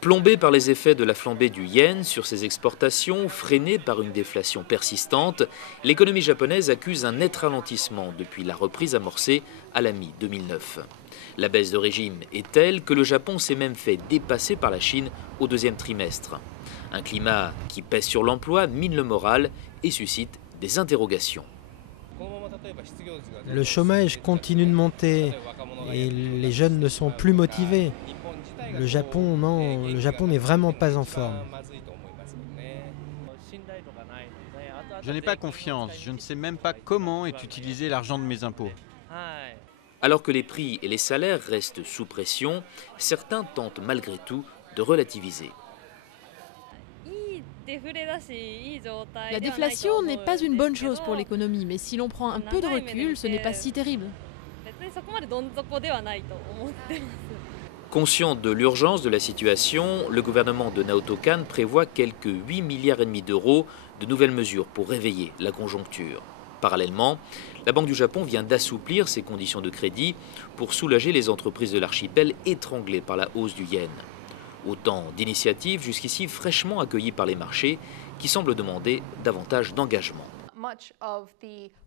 Plombé par les effets de la flambée du yen sur ses exportations, freiné par une déflation persistante, l'économie japonaise accuse un net ralentissement depuis la reprise amorcée à la mi-2009. La baisse de régime est telle que le Japon s'est même fait dépasser par la Chine au deuxième trimestre. Un climat qui pèse sur l'emploi, mine le moral et suscite des interrogations. Le chômage continue de monter et les jeunes ne sont plus motivés. Le Japon n'est vraiment pas en forme. Je n'ai pas confiance, je ne sais même pas comment est utilisé l'argent de mes impôts. Alors que les prix et les salaires restent sous pression, certains tentent malgré tout de relativiser. La déflation n'est pas une bonne chose pour l'économie, mais si l'on prend un peu de recul, ce n'est pas si terrible. Conscient de l'urgence de la situation, le gouvernement de Naoto Kan prévoit quelques 8,5 milliards d'euros de nouvelles mesures pour réveiller la conjoncture. Parallèlement, la Banque du Japon vient d'assouplir ses conditions de crédit pour soulager les entreprises de l'archipel étranglées par la hausse du yen. Autant d'initiatives jusqu'ici fraîchement accueillies par les marchés qui semblent demander davantage d'engagement.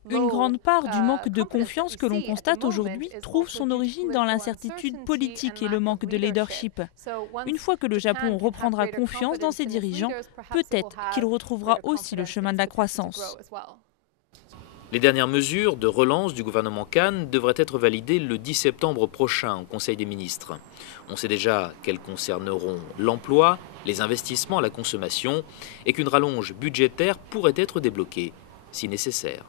Une grande part du manque de confiance que l'on constate aujourd'hui trouve son origine dans l'incertitude politique et le manque de leadership. Une fois que le Japon reprendra confiance dans ses dirigeants, peut-être qu'il retrouvera aussi le chemin de la croissance. Les dernières mesures de relance du gouvernement Kan devraient être validées le 10 septembre prochain au Conseil des ministres. On sait déjà qu'elles concerneront l'emploi, les investissements, la consommation et qu'une rallonge budgétaire pourrait être débloquée si nécessaire.